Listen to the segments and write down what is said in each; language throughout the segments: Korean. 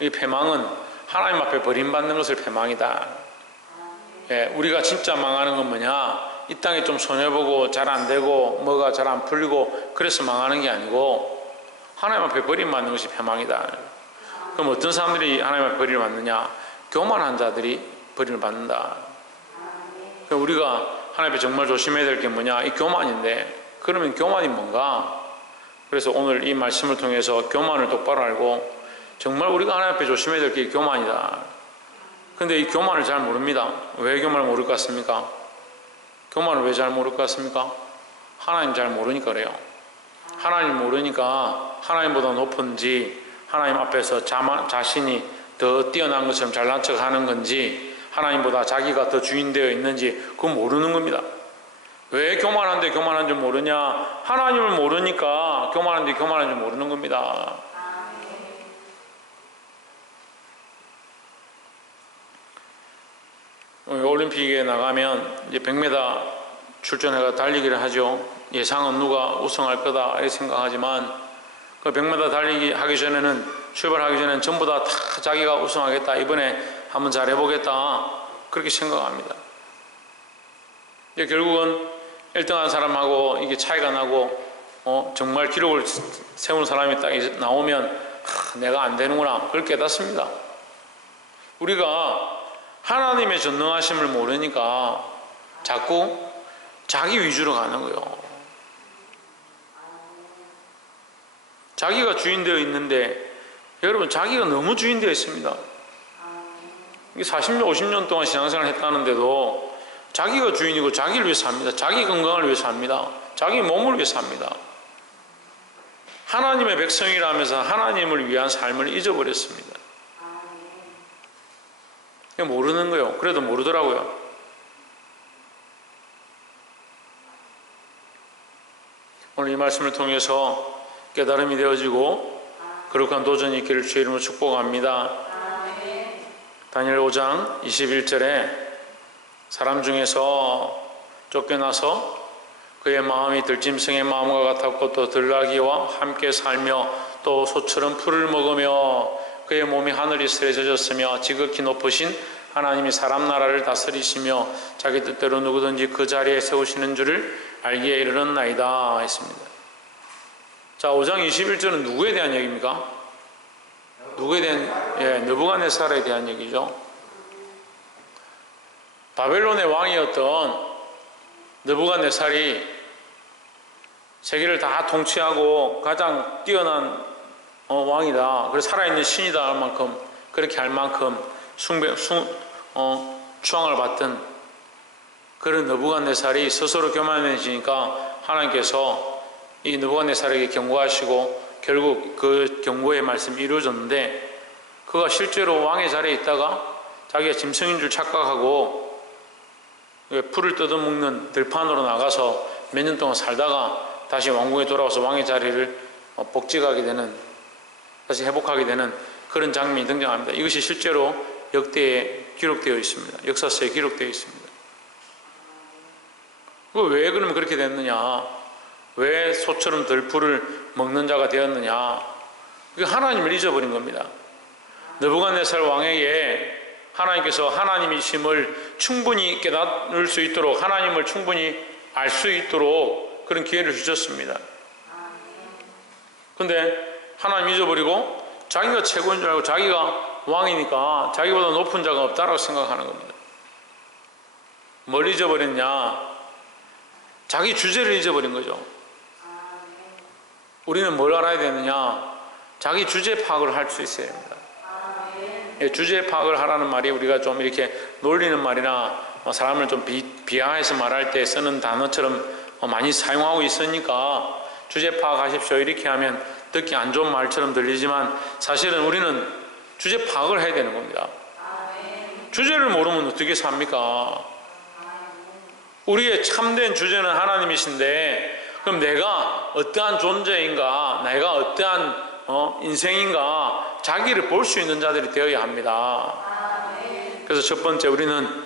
이 패망은 하나님 앞에 버림받는 것을 패망이다. 예, 우리가 진짜 망하는 건 뭐냐? 이 땅에 좀 손해보고 잘 안 되고 뭐가 잘 안 풀리고 그래서 망하는 게 아니고 하나님 앞에 버림받는 것이 패망이다. 그럼 어떤 사람들이 하나님 앞에 버림을 받느냐? 교만한 자들이 버림을 받는다. 그럼 우리가 하나님 앞에 정말 조심해야 될 게 뭐냐? 이 교만인데, 그러면 교만이 뭔가? 그래서 오늘 이 말씀을 통해서 교만을 똑바로 알고 정말 우리가 하나님 앞에 조심해야 될 게 교만이다. 근데 이 교만을 잘 모릅니다. 왜 교만을 모를 것 같습니까? 교만을 왜 잘 모를 것 같습니까? 하나님 잘 모르니까 그래요. 하나님 모르니까 하나님보다 높은지 하나님 앞에서 자신이 더 뛰어난 것처럼 잘난 척 하는 건지 하나님보다 자기가 더 주인 되어 있는지 그건 모르는 겁니다. 왜 교만한데 교만한 줄 모르냐? 하나님을 모르니까 교만한데 교만한 줄 모르는 겁니다. 올림픽에 나가면 이제 100m 출전해가 달리기를 하죠. 예상은 누가 우승할 거다 이렇게 생각하지만 그 100m 달리기 하기 전에는 출발하기 전에는 전부 다 자기가 우승하겠다, 이번에 한번 잘해보겠다 그렇게 생각합니다. 결국은 1등한 사람하고 이게 차이가 나고 정말 기록을 세우는 사람이 딱 나오면 내가 안 되는구나 그걸 깨닫습니다. 우리가 하나님의 전능하심을 모르니까 자꾸 자기 위주로 가는 거예요. 자기가 주인 되어 있는데 여러분 자기가 너무 주인 되어 있습니다. 40년 50년 동안 신앙생활을 했다는데도 자기가 주인이고 자기를 위해서 삽니다. 자기 건강을 위해서 삽니다. 자기 몸을 위해서 삽니다. 하나님의 백성이라면서 하나님을 위한 삶을 잊어버렸습니다. 모르는 거예요. 그래도 모르더라고요. 오늘 이 말씀을 통해서 깨달음이 되어지고 거룩한 도전이 있기를 주의 이름으로 축복합니다. 다니엘 5장 21절에 사람 중에서 쫓겨나서 그의 마음이 들짐승의 마음과 같았고 또 들나귀와 함께 살며 또 소처럼 풀을 먹으며 그의 몸이 하늘이 쓰러졌으며 지극히 높으신 하나님이 사람 나라를 다스리시며 자기 뜻대로 누구든지 그 자리에 세우시는 줄을 알기에 이르렀나이다 했습니다. 자, 5장 21절은 누구에 대한 얘기입니까? 누구에 대한? 느부갓네살에 대한 얘기죠. 바벨론의 왕이었던 느부갓네살이 세계를 다 통치하고 가장 뛰어난 왕이다. 그래서 살아있는 신이다 할 만큼 그렇게 할 만큼 추앙을 받던 그런 느부갓네살이 스스로 교만해지니까 하나님께서 이 느부갓네살에게 경고하시고 결국 그 경고의 말씀이 이루어졌는데 그가 실제로 왕의 자리에 있다가 자기가 짐승인 줄 착각하고 풀을 뜯어먹는 들판으로 나가서 몇 년 동안 살다가 다시 왕궁에 돌아와서 왕의 자리를 복직하게 되는, 다시 회복하게 되는 그런 장면이 등장합니다. 이것이 실제로 역대에 기록되어 있습니다. 역사서에 기록되어 있습니다. 왜 그러면 그렇게 됐느냐? 왜 소처럼 들풀을 먹는 자가 되었느냐? 그게 하나님을 잊어버린 겁니다. 느부갓네살 왕에게 하나님께서 하나님이심을 충분히 깨달을 수 있도록, 하나님을 충분히 알 수 있도록 그런 기회를 주셨습니다. 근데 하나님 잊어버리고 자기가 최고인 줄 알고 자기가 왕이니까 자기보다 높은 자가 없다라고 생각하는 겁니다. 뭘 잊어버렸냐? 자기 주제를 잊어버린 거죠. 우리는 뭘 알아야 되느냐? 자기 주제 파악을 할 수 있어야 합니다. 주제 파악을 하라는 말이 우리가 좀 이렇게 놀리는 말이나 사람을 좀 비하해서 말할 때 쓰는 단어처럼 많이 사용하고 있으니까 주제 파악하십시오 이렇게 하면 듣기 안 좋은 말처럼 들리지만 사실은 우리는 주제 파악을 해야 되는 겁니다. 주제를 모르면 어떻게 삽니까? 우리의 참된 주제는 하나님이신데 그럼 내가 어떠한 존재인가, 내가 어떠한 인생인가 자기를 볼 수 있는 자들이 되어야 합니다. 그래서 첫 번째 우리는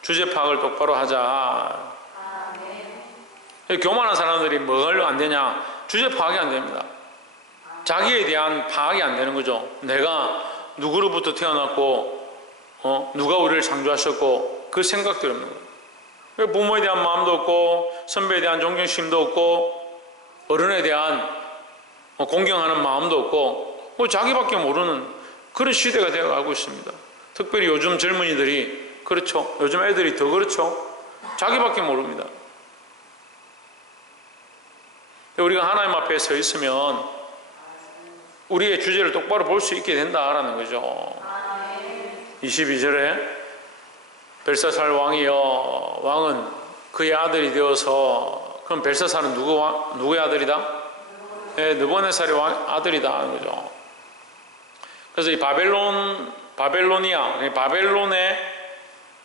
주제 파악을 똑바로 하자. 교만한 사람들이 뭘 안 되냐? 주제 파악이 안 됩니다. 자기에 대한 파악이 안 되는 거죠. 내가 누구로부터 태어났고 누가 우리를 창조하셨고 그 생각들이 없는 거예요. 부모에 대한 마음도 없고 선배에 대한 존경심도 없고 어른에 대한 공경하는 마음도 없고 자기밖에 모르는 그런 시대가 되어가고 있습니다. 특별히 요즘 젊은이들이 그렇죠. 요즘 애들이 더 그렇죠. 자기밖에 모릅니다. 우리가 하나님 앞에 서 있으면 우리의 주제를 똑바로 볼 수 있게 된다라는 거죠. 22절에 벨사살 왕이여 왕은 그의 아들이 되어서 그럼 벨사살은 누구의 아들이다? 네, 느부갓네살의 아들이다 하는 거죠. 그래서 이 바벨로니아 바벨론의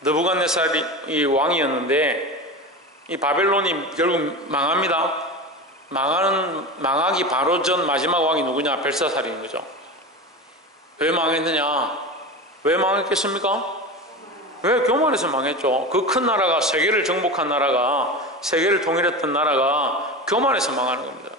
느부갓네살이 왕이었는데 이 바벨론이 결국 망합니다. 망하기 바로 전 마지막 왕이 누구냐? 벨사살인 거죠. 왜 망했느냐? 왜 망했겠습니까? 왜? 교만해서 망했죠. 그 큰 나라가 세계를 정복한 나라가 세계를 통일했던 나라가 교만해서 망하는 겁니다.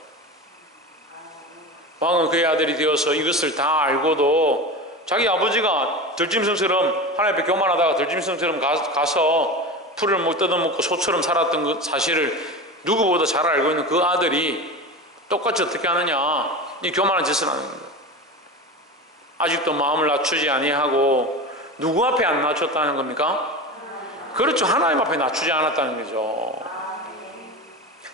왕은 그의 아들이 되어서 이것을 다 알고도 자기 아버지가 들짐승처럼 하나님 앞에 교만하다가 들짐승처럼 가서 풀을 뜯어먹고 소처럼 살았던 그 사실을 누구보다 잘 알고 있는 그 아들이 똑같이 어떻게 하느냐? 이 교만한 짓을 하는 겁니다. 아직도 마음을 낮추지 아니하고 누구 앞에 안 낮췄다는 겁니까? 그렇죠. 하나님 앞에 낮추지 않았다는 거죠.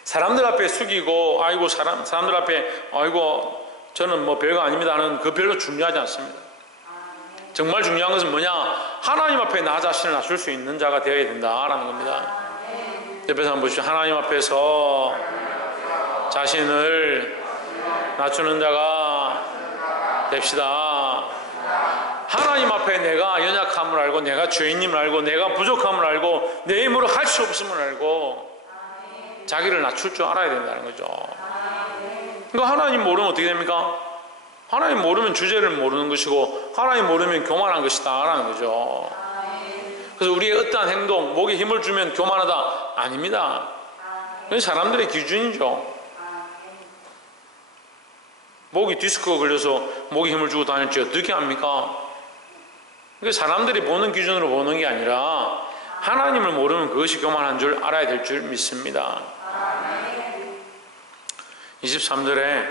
사람들 앞에 숙이고 아이고 사람들 앞에 아이고 저는 뭐 별거 아닙니다 하는 그 별로 중요하지 않습니다. 정말 중요한 것은 뭐냐? 하나님 앞에 나 자신을 낮출 수 있는 자가 되어야 된다라는 겁니다. 옆에서 한번 보시죠. 하나님 앞에서 자신을 낮추는 자가 됩시다. 하나님 앞에 내가 연약함을 알고 내가 죄인임을 알고 내가 부족함을 알고 내 힘으로 할 수 없음을 알고 자기를 낮출 줄 알아야 된다는 거죠. 그러니까 하나님 모르면 어떻게 됩니까? 하나님 모르면 주제를 모르는 것이고 하나님 모르면 교만한 것이다 라는 거죠. 그래서 우리의 어떠한 행동, 목에 힘을 주면 교만하다? 아닙니다. 그건 사람들의 기준이죠. 목이 디스크가 걸려서 목에 힘을 주고 다닐지 어떻게 합니까? 그러니까 사람들이 보는 기준으로 보는 게 아니라 하나님을 모르면 그것이 교만한 줄 알아야 될 줄 믿습니다. 23절에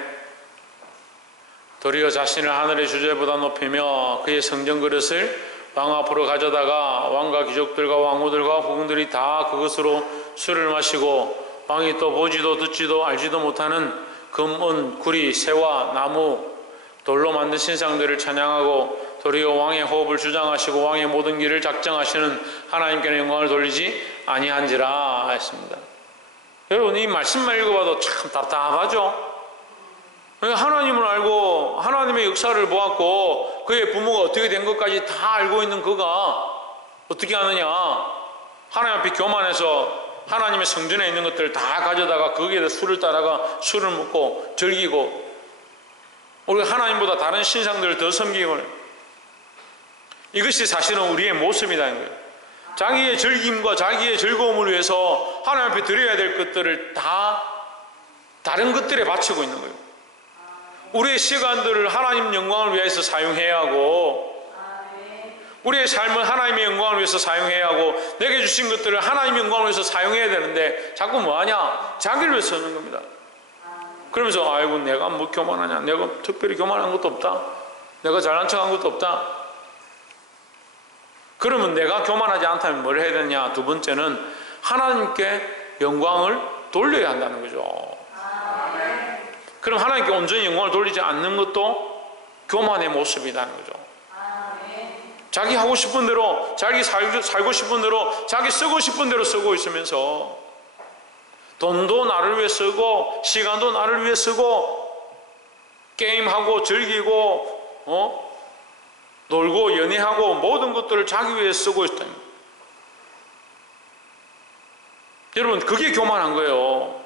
도리어 자신을 하늘의 주제보다 높이며 그의 성전 그릇을 왕 앞으로 가져다가 왕과 귀족들과 왕후들과 후궁들이 다 그것으로 술을 마시고 왕이 또 보지도 듣지도 알지도 못하는 금, 은, 구리, 새와 나무, 돌로 만든 신상들을 찬양하고 도리어 왕의 호흡을 주장하시고 왕의 모든 길을 작정하시는 하나님께는 영광을 돌리지 아니한지라 했습니다. 여러분 이 말씀만 읽어봐도 참 답답하죠? 하나님을 알고 하나님의 역사를 보았고 그의 부모가 어떻게 된 것까지 다 알고 있는 그가 어떻게 하느냐? 하나님 앞에 교만해서 하나님의 성전에 있는 것들을 다 가져다가 거기에다 술을 따라가 술을 먹고 즐기고 우리가 하나님보다 다른 신상들을 더 섬기고 이것이 사실은 우리의 모습이라는 거예요. 자기의 즐김과 자기의 즐거움을 위해서 하나님 앞에 드려야 될 것들을 다 다른 것들에 바치고 있는 거예요. 우리의 시간들을 하나님 영광을 위해서 사용해야 하고 우리의 삶을 하나님의 영광을 위해서 사용해야 하고 내게 주신 것들을 하나님의 영광을 위해서 사용해야 되는데 자꾸 뭐하냐? 자기를 위해서 쓰는 겁니다. 그러면서 아이고 내가 뭐 교만하냐? 내가 특별히 교만한 것도 없다. 내가 잘난 척한 것도 없다. 그러면 내가 교만하지 않다면 뭘 해야 되냐? 두 번째는 하나님께 영광을 돌려야 한다는 거죠. 그럼 하나님께 온전히 영광을 돌리지 않는 것도 교만의 모습이라는 거죠. 자기 하고 싶은 대로 자기 살고 싶은 대로 자기 쓰고 싶은 대로 쓰고 있으면서 돈도 나를 위해 쓰고 시간도 나를 위해 쓰고 게임하고 즐기고 놀고 연애하고 모든 것들을 자기 위해 쓰고 있다. 여러분 그게 교만한 거예요.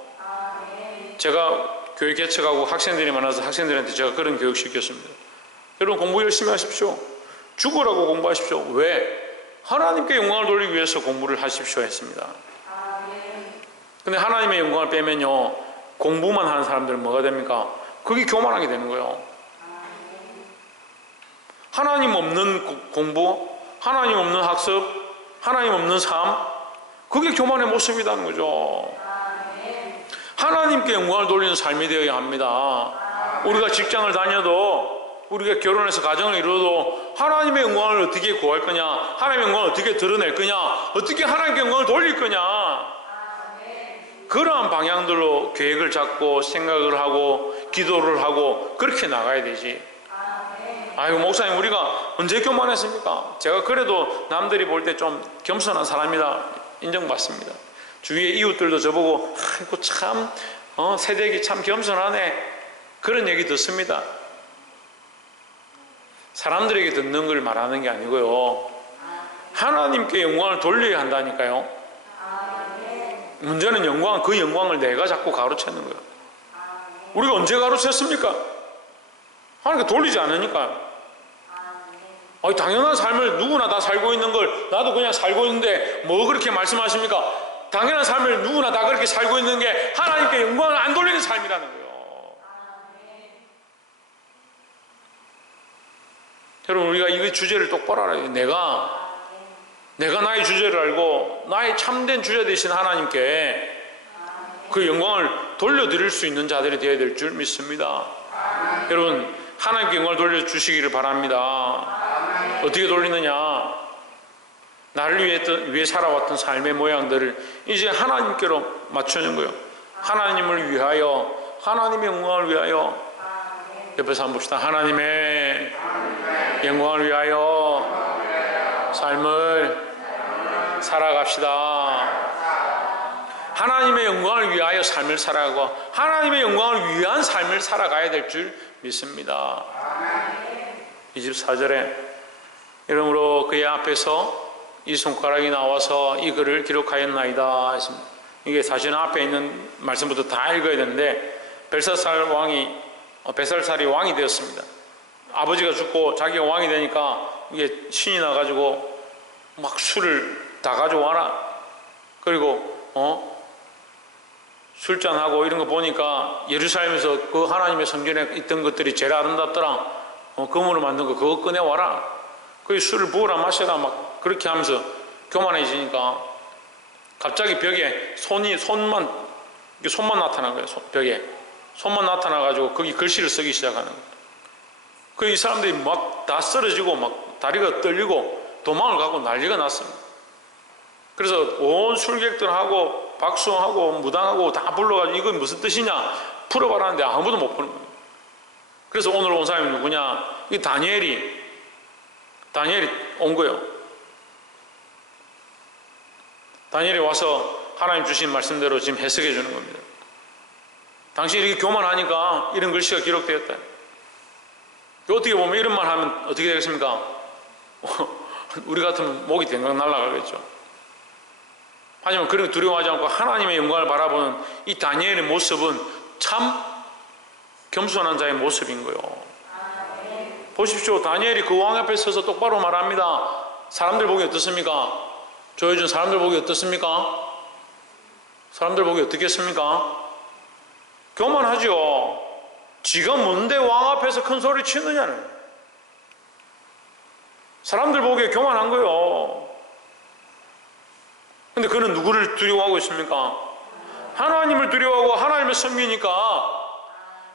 제가 교회 개척하고 학생들이 많아서 학생들한테 제가 그런 교육 시켰습니다. 여러분 공부 열심히 하십시오. 죽으라고 공부하십시오. 왜? 하나님께 영광을 돌리기 위해서 공부를 하십시오 했습니다. 근데 하나님의 영광을 빼면요 공부만 하는 사람들은 뭐가 됩니까? 그게 교만하게 되는 거예요. 하나님 없는 공부, 하나님 없는 학습, 하나님 없는 삶, 그게 교만의 모습이라는 거죠. 하나님께 영광을 돌리는 삶이 되어야 합니다. 우리가 직장을 다녀도, 우리가 결혼해서 가정을 이루어도 하나님의 영광을 어떻게 구할 거냐, 하나님의 영광을 어떻게 드러낼 거냐, 어떻게 하나님께 영광을 돌릴 거냐, 그러한 방향들로 계획을 잡고 생각을 하고 기도를 하고 그렇게 나가야 되지. 아이고 목사님 우리가 언제 교만했습니까? 제가 그래도 남들이 볼 때 좀 겸손한 사람이다 인정받습니다. 주위의 이웃들도 저보고 아이고 참 새댁이 참 겸손하네 그런 얘기 듣습니다. 사람들에게 듣는 걸 말하는 게 아니고요, 하나님께 영광을 돌려야 한다니까요. 문제는 영광, 그 영광을 내가 자꾸 가로채는 거예요. 우리가 언제 가로챘습니까? 하나님께 돌리지 않으니까요. 당연한 삶을 누구나 다 살고 있는 걸 나도 그냥 살고 있는데 뭐 그렇게 말씀하십니까? 당연한 삶을 누구나 다 그렇게 살고 있는 게 하나님께 영광을 안 돌리는 삶이라는 거예요. 여러분 우리가 이 주제를 똑바로 알아야 돼요. 내가 나의 주제를 알고 나의 참된 주제 되신 하나님께 그 영광을 돌려드릴 수 있는 자들이 되어야 될 줄 믿습니다. 여러분 하나님께 영광을 돌려주시기를 바랍니다. 어떻게 돌리느냐? 나를 위해 살아왔던 삶의 모양들을 이제 하나님께로 맞추는 거예요. 하나님을 위하여, 하나님의 영광을 위하여. 옆에서 한번 봅시다. 하나님의 영광을 위하여 삶을 살아갑시다. 하나님의 영광을 위하여 삶을 살아가고 하나님의 영광을 위한 삶을 살아가야 될 줄 믿습니다. 24절에 이러므로 그의 앞에서 이 손가락이 나와서 이 글을 기록하였나이다 했습니다. 이게 사실 앞에 있는 말씀부터 다 읽어야 되는데 벨사살이 왕이 되었습니다. 아버지가 죽고 자기가 왕이 되니까 이게 신이 나가지고 막 술을 다 가져와라. 그리고 술잔하고 이런 거 보니까 예루살렘에서 그 하나님의 성전에 있던 것들이 제일 아름답더라. 금으로 만든 거 그거 꺼내와라. 그 술을 부어라 마셔라 막 그렇게 하면서 교만해지니까 갑자기 벽에 손만 나타난 거예요. 벽에 손만 나타나가지고 거기 글씨를 쓰기 시작하는 거예요. 그 이 사람들이 막 다 쓰러지고 막 다리가 떨리고 도망을 가고 난리가 났습니다. 그래서 온 술객들하고 박수하고 무당하고 다 불러가지고 이건 무슨 뜻이냐 풀어봐라는데 아무도 못 푸는 거예요. 그래서 오늘 온 사람이 누구냐? 이 다니엘이 온 거예요. 다니엘이 와서 하나님 주신 말씀대로 지금 해석해 주는 겁니다. 당신이 이렇게 교만하니까 이런 글씨가 기록되었다. 어떻게 보면 이런 말 하면 어떻게 되겠습니까? 우리 같으면 목이 댕강 날아가겠죠. 하지만 그렇게 두려워하지 않고 하나님의 영광을 바라보는 이 다니엘의 모습은 참 겸손한 자의 모습인 거예요. 보십시오. 다니엘이 그 왕 앞에 서서 똑바로 말합니다. 사람들 보기 어떻습니까? 조여준 사람들 보기 어떻습니까? 사람들 보기 어떻겠습니까? 교만하죠. 지가 뭔데 왕 앞에서 큰 소리 치느냐는. 사람들 보기에 교만한 거예요. 근데 그는 누구를 두려워하고 있습니까? 하나님을 두려워하고 하나님을 섬기니까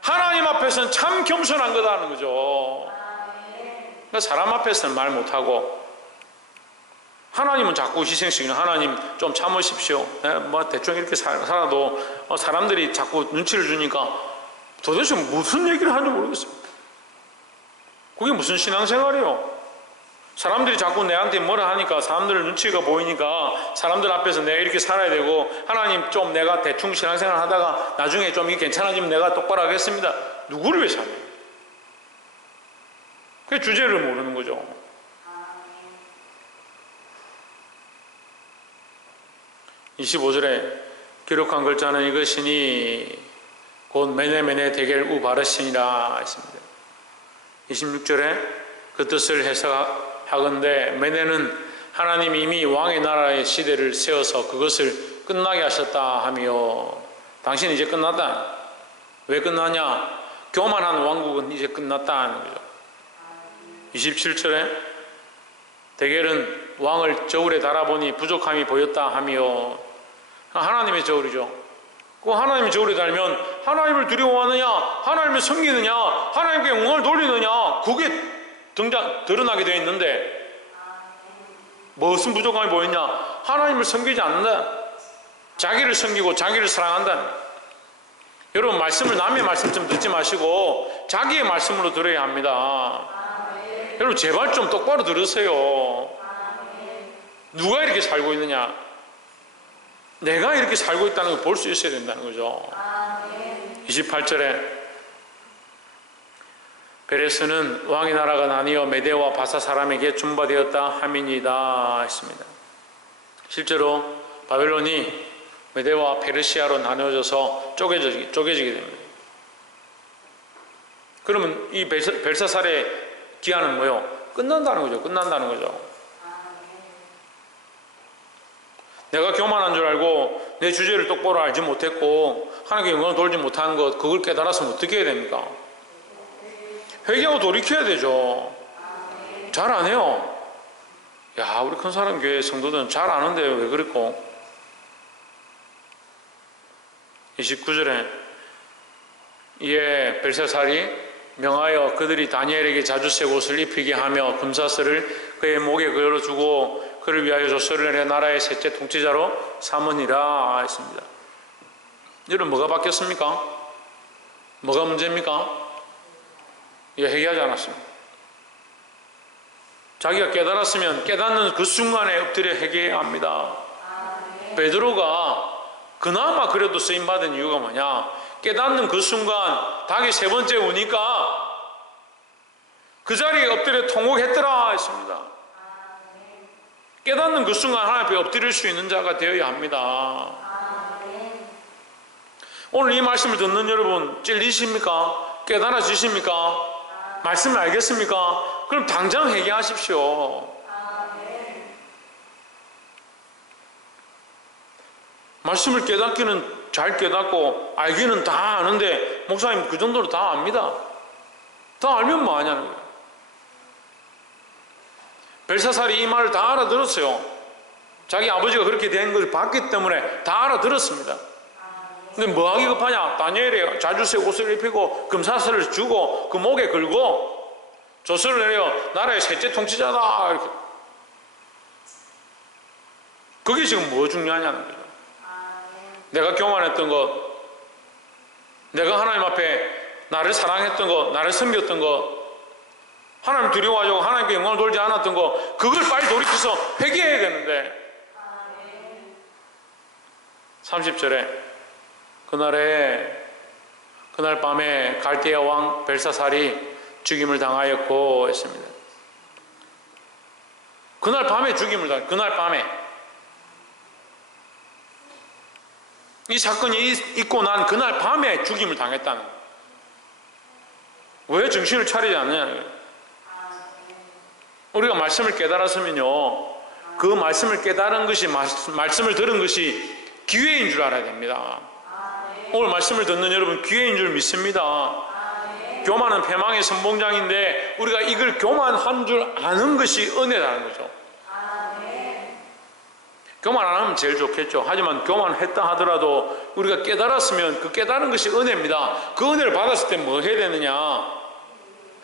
하나님 앞에서는 참 겸손한 거다는 거죠. 그러니까 사람 앞에서는 말 못하고 하나님은 자꾸 희생시키는 하나님 좀 참으십시오. 뭐 대충 이렇게 살아도 사람들이 자꾸 눈치를 주니까 도대체 무슨 얘기를 하는지 모르겠어요. 그게 무슨 신앙생활이에요? 사람들이 자꾸 내한테 뭐라 하니까 사람들 눈치가 보이니까 사람들 앞에서 내가 이렇게 살아야 되고 하나님 좀 내가 대충 신앙생활 하다가 나중에 좀 이게 괜찮아지면 내가 똑바로 하겠습니다. 누구를 위해 살아요? 그게 주제를 모르는 거죠. 아, 25절에 기록한 글자는 이것이니 곧 메네메네 데겔 우 바르시니라 했습니다. 26절에 그 뜻을 해석하건대 메네는 하나님이 이미 왕의 나라의 시대를 세워서 그것을 끝나게 하셨다 하며 당신은 이제 끝났다. 왜 끝나냐? 교만한 왕국은 이제 끝났다 하는 거죠. 27절에 대겔은 왕을 저울에 달아보니 부족함이 보였다 하며, 하나님의 저울이죠. 그 하나님의 저울에 달면 하나님을 두려워하느냐, 하나님을 섬기느냐, 하나님께 영광을 돌리느냐, 그게 드러나게 되어 있는데 무슨 부족함이 보였냐? 하나님을 섬기지 않는다. 자기를 섬기고 자기를 사랑한다. 여러분, 말씀을 남의 말씀처럼 듣지 마시고 자기의 말씀으로 들어야 합니다. 여러분, 제발 좀 똑바로 들으세요. 누가 이렇게 살고 있느냐? 내가 이렇게 살고 있다는 걸 볼 수 있어야 된다는 거죠. 28절에 베레스는 왕의 나라가 나뉘어 메대와 바사 사람에게 준바되었다 함이니이다 했습니다. 실제로 바벨론이 메대와 페르시아로 나누어져서 쪼개지게 됩니다. 그러면 이 벨사살의 기한은 뭐요? 끝난다는 거죠. 끝난다는 거죠. 내가 교만한 줄 알고 내 주제를 똑바로 알지 못했고 하나님께 영광을 돌지 못한 것, 그걸 깨달았으면 어떻게 해야 됩니까? 회개하고 돌이켜야 되죠. 잘 안 해요. 야, 우리 큰 사람 교회 성도들은 잘 아는데 왜 그랬고? 29절에 이에 벨사살이 명하여 그들이 다니엘에게 자주색 옷을 입히게 하며 금사슬을 그의 목에 걸어주고 그를 위하여 조서를 내려 나라의 셋째 통치자로 삼으니라 했습니다. 여러분, 뭐가 바뀌었습니까? 뭐가 문제입니까? 이거 회개하지 않았습니다. 자기가 깨달았으면 깨닫는 그 순간에 엎드려 회개해야 합니다. 베드로가 그나마 그래도 쓰임받은 이유가 뭐냐? 깨닫는 그 순간 닭이 세 번째 우니까 그 자리에 엎드려 통곡했더라 했습니다. 깨닫는 그 순간 하나님 앞에 엎드릴 수 있는 자가 되어야 합니다. 오늘 이 말씀을 듣는 여러분, 찔리십니까? 깨달아지십니까? 말씀을 알겠습니까? 그럼 당장 회개하십시오. 말씀을 깨닫기는 잘 깨닫고 알기는 다 아는데 목사님 그 정도로 다 압니다. 다 알면 뭐 하냐는 거예요. 벨사살이 이 말을 다 알아들었어요. 자기 아버지가 그렇게 된 것을 봤기 때문에 다 알아들었습니다. 근데 뭐 하기 급하냐? 다니엘이 자주색 옷을 입히고 금사슬을 주고 그 목에 걸고 조서를 내려 나라의 셋째 통치자다 이렇게. 그게 지금 뭐 중요하냐는 거죠. 내가 교만했던 것, 내가 하나님 앞에 나를 사랑했던 것, 나를 섬겼던 것, 하나님 두려워하고 하나님께 영광을 돌지 않았던 것, 그걸 빨리 돌이켜서 회개해야 되는데 30절에 그날 밤에 갈대아 왕 벨사살이 죽임을 당하였고 했습니다. 그날 밤에 죽임을 당했어요. 그날 밤에. 이 사건이 있고 난 그날 밤에 죽임을 당했다는 거예요. 왜 정신을 차리지 않느냐는 거예요. 우리가 말씀을 깨달았으면요, 그 말씀을 깨달은 것이, 말씀을 들은 것이 기회인 줄 알아야 됩니다. 오늘 말씀을 듣는 여러분, 기회인 줄 믿습니다. 교만은 패망의 선봉장인데 우리가 이걸 교만한 줄 아는 것이 은혜라는 거죠. 교만 안 하면 제일 좋겠죠. 하지만 교만했다 하더라도 우리가 깨달았으면 그 깨달은 것이 은혜입니다. 그 은혜를 받았을 때 뭐 해야 되느냐?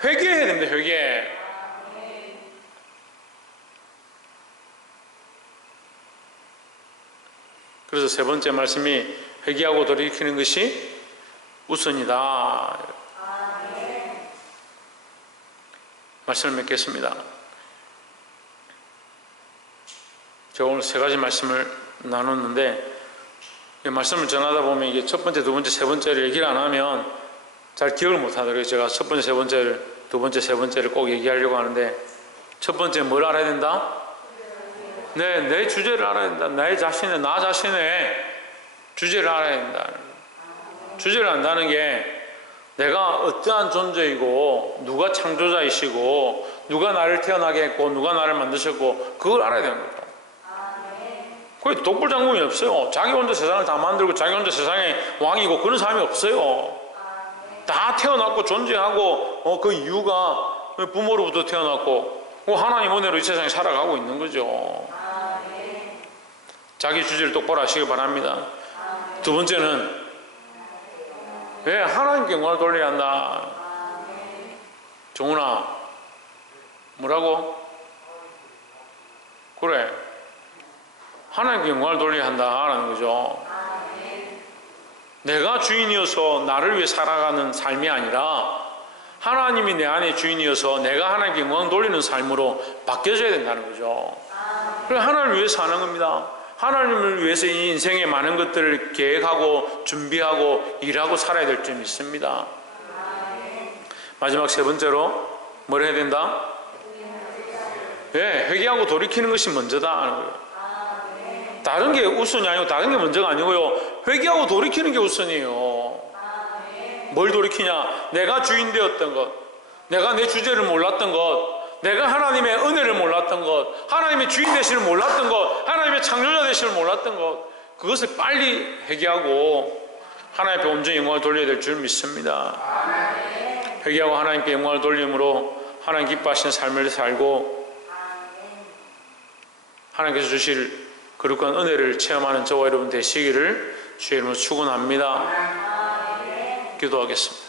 회개해야 됩니다. 회개. 그래서 세 번째 말씀이 회개하고 돌이키는 것이 우선이다. 말씀을 맺겠습니다. 제가 오늘 세 가지 말씀을 나눴는데, 이 말씀을 전하다 보면 이게 첫 번째, 두 번째, 세 번째를 얘기를 안 하면 잘 기억을 못 하더라고요. 제가 첫 번째, 세 번째를, 두 번째, 세 번째를 꼭 얘기하려고 하는데, 첫 번째 뭘 알아야 된다? 내 주제를 알아야 된다. 나 자신의 주제를 알아야 된다. 주제를 안다는 게 내가 어떠한 존재이고 누가 창조자이시고 누가 나를 태어나게 했고 누가 나를 만드셨고 그걸 알아야 되는 거죠. 거의 독불장군이 없어요. 자기 혼자 세상을 다 만들고 자기 혼자 세상의 왕이고 그런 사람이 없어요. 다 태어났고 존재하고 그 이유가 부모로부터 태어났고 하나님 은혜로 이 세상에 살아가고 있는 거죠. 자기 주제를 똑바로 하시기 바랍니다. 두 번째는 왜 하나님께 영광을 돌려야 한다. 정훈아, 뭐라고? 그래, 하나님께 영광을 돌려야 한다라는 거죠. 내가 주인이어서 나를 위해 살아가는 삶이 아니라 하나님이 내 안에 주인이어서 내가 하나님께 영광을 돌리는 삶으로 바뀌어져야 된다는 거죠. 그래서 하나님을 위해서 사는 겁니다. 하나님을 위해서 이 인생의 많은 것들을 계획하고 준비하고 일하고 살아야 될 줄 믿습니다. 마지막 세 번째로 뭘 해야 된다? 네, 회개하고 돌이키는 것이 먼저다 하는 거예요. 다른 게 우선이 아니고 다른 게 먼저가 아니고요, 회개하고 돌이키는 게 우선이에요. 뭘 돌이키냐? 내가 주인 되었던 것, 내가 내 주제를 몰랐던 것, 내가 하나님의 은혜를 몰랐던 것, 하나님의 주인 되심을 몰랐던 것, 하나님의 창조자 되심을 몰랐던 것, 그것을 빨리 회개하고 하나님 앞에 온전히 영광을 돌려야 될 줄 믿습니다. 회개하고 하나님께 영광을 돌림으로 하나님 기뻐하시는 삶을 살고 하나님께서 주실 거룩한 은혜를 체험하는 저와 여러분 되시기를 주의 이름으로 축원합니다. 기도하겠습니다.